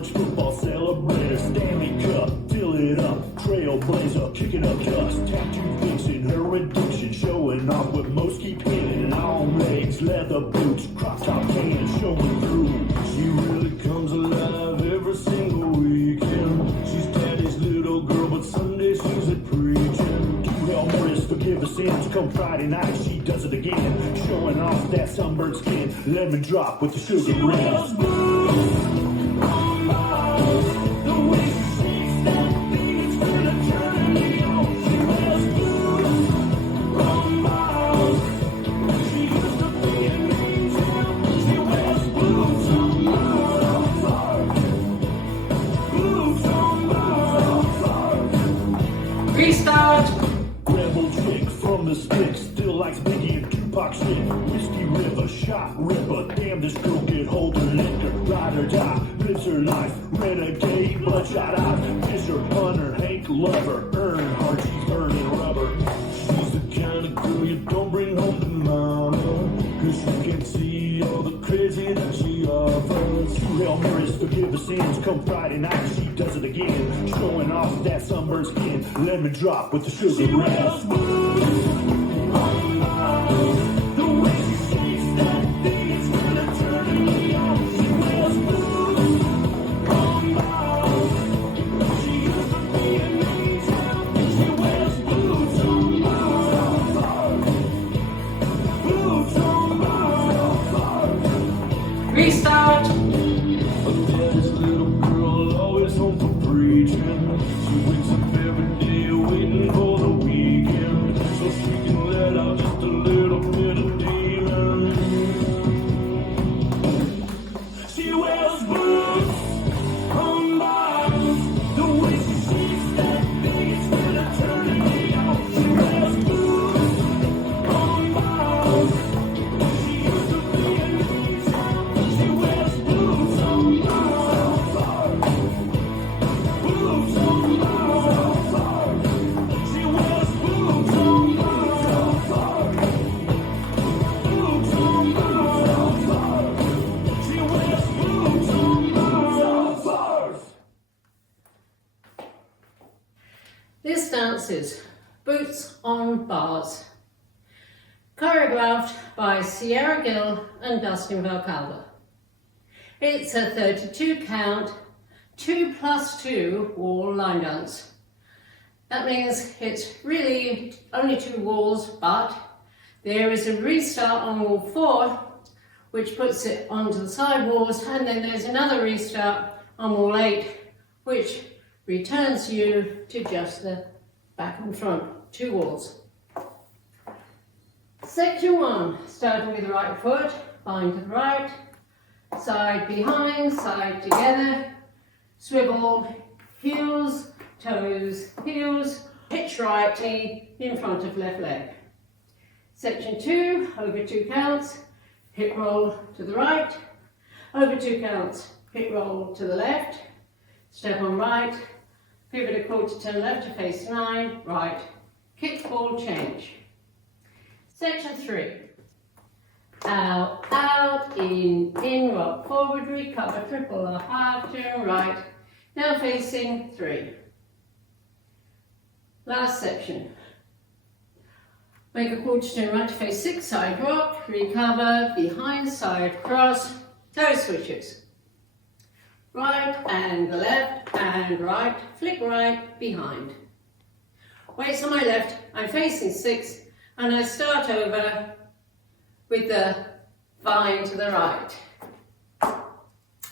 college football celebrator, Stanley Cup, fill it up, trailblazer, kicking up dust, tattoo fixing, her addiction, showing off what most keep hidden, long legs, leather boots, crop top pants, showing through. She really comes alive every single weekend. She's daddy's little girl, but Sunday she's a preaching. Do Hail Marys, forgive her sins, come Friday night, she does it again, showing off that sunburned skin, lemon drop with the sugar rim. Restart. Rebel chick from the sticks, still likes Biggie and Tupac shit. Whiskey River, shot ripper, damn this girl get hold her liquor. Ride or die, lives her life, renegade, bloodshot eyes. Fisher, hunter, Hank, lover, Earnhardt, she's burning rubber. She's the kind of girl you don't bring home to mama, cause she can't see all the crazy that she offers. Do Hail Marys, forgive her sins, come Friday night, she does it again, showing off that sunburned skin, lemon drop with the sugar rush. Restart. This little girl always home for preaching. She wakes up every day waiting for the weekend, so she can let out just a little bit of demon. She wears boots on bottoms. The way she shakes that thing, it's gonna turn me on. She wears boots on bottoms. She used to be an angel. She wears boots on bottoms. Boots on bottoms. She wears boots on bottoms. Boots on bottoms. She wears boots on bottoms. This dance is Boots on Bars, choreographed by Sierra Gill and Dustin Valcalva. It's a 32 count, 2+2 wall line dance. That means it's really only 2 walls, but there is a restart on wall 4, which puts it onto the side walls, and then there's another restart on wall 8, which returns you to just the back and front 2 walls. Section 1, starting with the right foot, bind to the right, side behind, side together, swivel, heels, toes, heels, hitch right knee in front of left leg. Section 2, over 2 counts, hip roll to the right, over 2 counts, hip roll to the left, step on right, pivot a quarter turn left to face 9, right, kick, ball, change. Section 3, out, out, in, rock forward, recover, triple or half, turn right, now facing 3. Last section. Make a quarter turn right to face 6, side rock, recover, behind, side cross, toe switches. Right and left and right, flick right, behind. Weights on my left, I'm facing 6, and I start over with the vine to the right.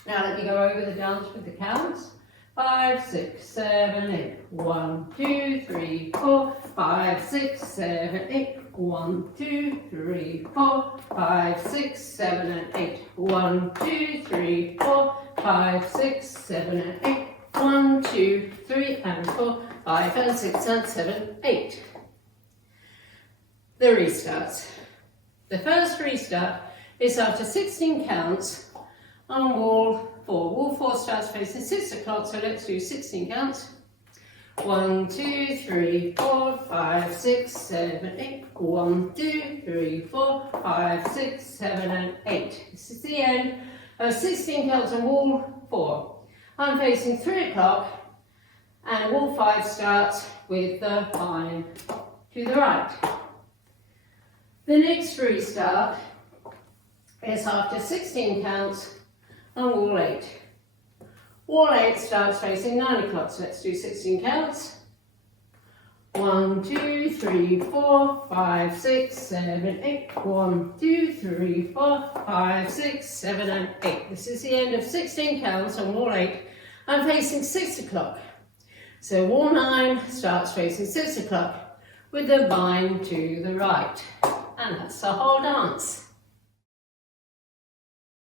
Now let me go over the dance with the counts. 5, 6, 7, 8. 1, 2, 3, 4, 5, 6, 7, 8. 1, 2, 3, 4, 5, 6, 7, and 8. 1, 2, 3, 4, 5, 6, 7, and 8. 1, 2, 3, and 4, 5, and 6, and 7, 8. The restarts. The first restart is after 16 counts on wall 4. Wall 4 starts facing 6 o'clock, so let's do 16 counts. 1, 2, 3, 4, 5, 6, 7, 8. 1, 2, 3, 4, 5, 6, 7, and 8. This is the end of 16 counts on wall 4. I'm facing 3 o'clock, and wall 5 starts with the bind to the right. The next restart is after 16 counts on wall 8. Wall 8 starts facing 9 o'clock, so let's do 16 counts. 1, 2, 3, 4, 5, 6, 7, 8. 1, 2, 3, 4, 5, 6, 7, and 8. This is the end of 16 counts on wall 8. I'm facing 6 o'clock. So wall 9 starts facing 6 o'clock with the bind to the right. And that's the whole dance.